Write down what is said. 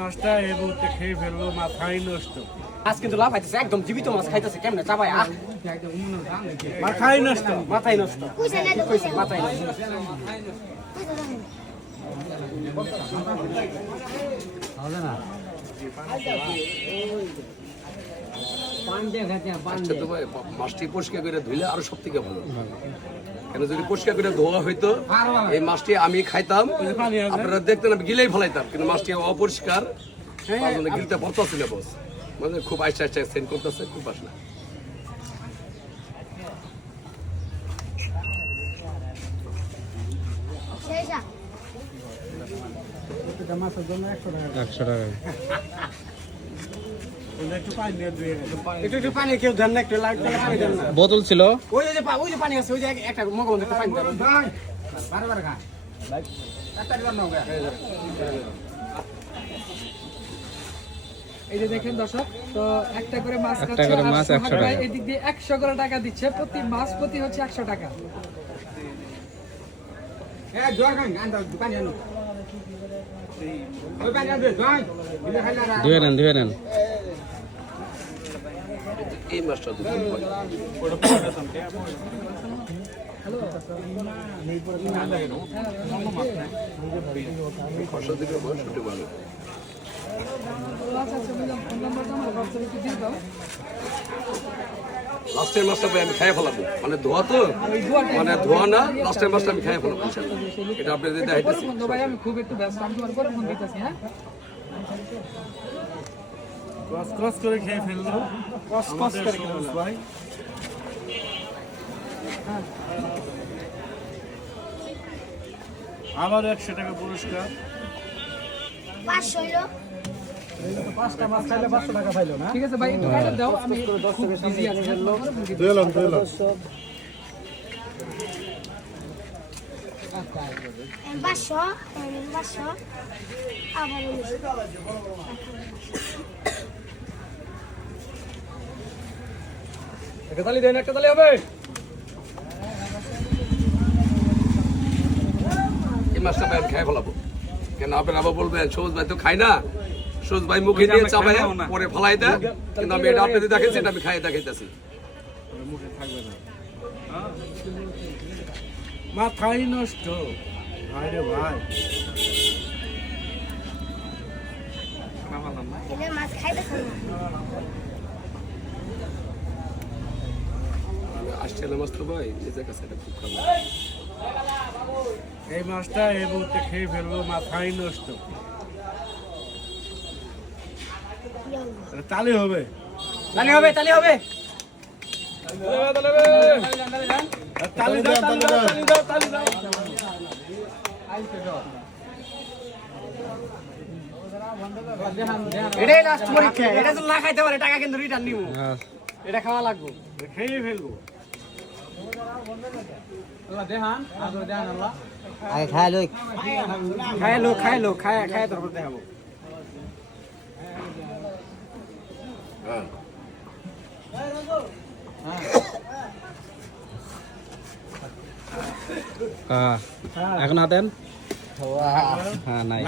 মাছটা এই মুহূর্তে খেয়ে ফেলল মাথায় নষ্ট। মাছ কিন্তু লাভ খাইতেছে একদম জীবিত মাছ খাইতেছে কেমনে চাবাই আহ! মাথায় নষ্ট। মাথায় নষ্ট। Kusa na to, kusa. আচ্ছা তো ভাই মাছটি পরিষ্কার করে ধুইলে আরও সব থেকে ভালো। কেন যদি পরিষ্কার করে ধোয়া হইতো এই মাছটি আমি খাইতাম আপনারা দেখতেন আমি গিলেই ফেলাইতাম কিন্তু মাছটি অপরিষ্কার। গিলতে না বস। মানে খুব আইসা আইসা সেন্ড করতেছে খুব Sesa. একশো টাকা। বোতল ছিল। ওই যে পা- ওই যে পানি আছে ওই যে এক- একটা মগ মধ্যে একটু পানি বারবার খা এই যে দেখেন দর্শক তো একটা করে মাছ একটা করে মাছ 100 ভাই টাকা। এদিক দিয়ে একশো করে টাকা দিচ্ছে। প্রতি মাছ প্রতি হচ্ছে একশো টাকা। তো খুব ভালো। খসা দিলে বয়স হতে ভালো হোয়াটসঅ্যাপে একটু দিয়ে লাস্টের মাছটা আমি খাই ফেলাবো। মানে ধোয়া তো? মানে ধোয়া না লাস্টের মাছটা আমি খাই ফেলাবো এটা আপনাদের দেখাইতেছি। আমি খুব একটু ব্যস্ত আমি তোমার পরে ফোন দিতেছি হ্যাঁ? ক্রস ক্রস করে খেয়ে ফেলল। ক্রস ক্রস করে ভাই। আবার একশো টাকা পুরস্কার। পাঁচশো ঠিক আছে ভাই একটু দাও আমি আছি হ্যাঁ, তোমার পরে ফোন দিতেছি। দিলাম দিলাম em পাঁচশো em পাঁচশো আবার উনিশশো একটা তালি দেন একটা তালি হবে। এই মাছটা ভাই খাই ফেলাবো। কেন আপনার আবার বলবেন সবুজ ভাই তো খাই না। সবুজ ভাই মুখে দিয়ে চাপাই পরে ফেলাই দেয়। কিন্তু আমি এটা আপনাদের দেখেছি এটা আমি খাই দেখাইতেছি। মাথায় নষ্ট। ভাই রে ভাই। মাছ খাইতেছে ভাই নিজের কাছে এটা খুব খারাপ এই মাছটা এই মুহূর্তে খেয়ে ফেলব মাথায় নষ্ট। তালি হবে। তালি হবে তালি হবে। তালি দাও তালি দাও তালি দাও তালি দাও। এটাই লাস্ট পরীক্ষা এটা তো না খাইতে পারে টাকা কিন্তু রিটার্ন নিব। হ্যাঁ। এটা খাওয়া লাগবে। খেয়ে ফেলব। খায় লো খায় লো খায় খায় তারপর দেখাবো হ্যাঁ হ্যাঁ এখন হাতেন হ্যাঁ নাই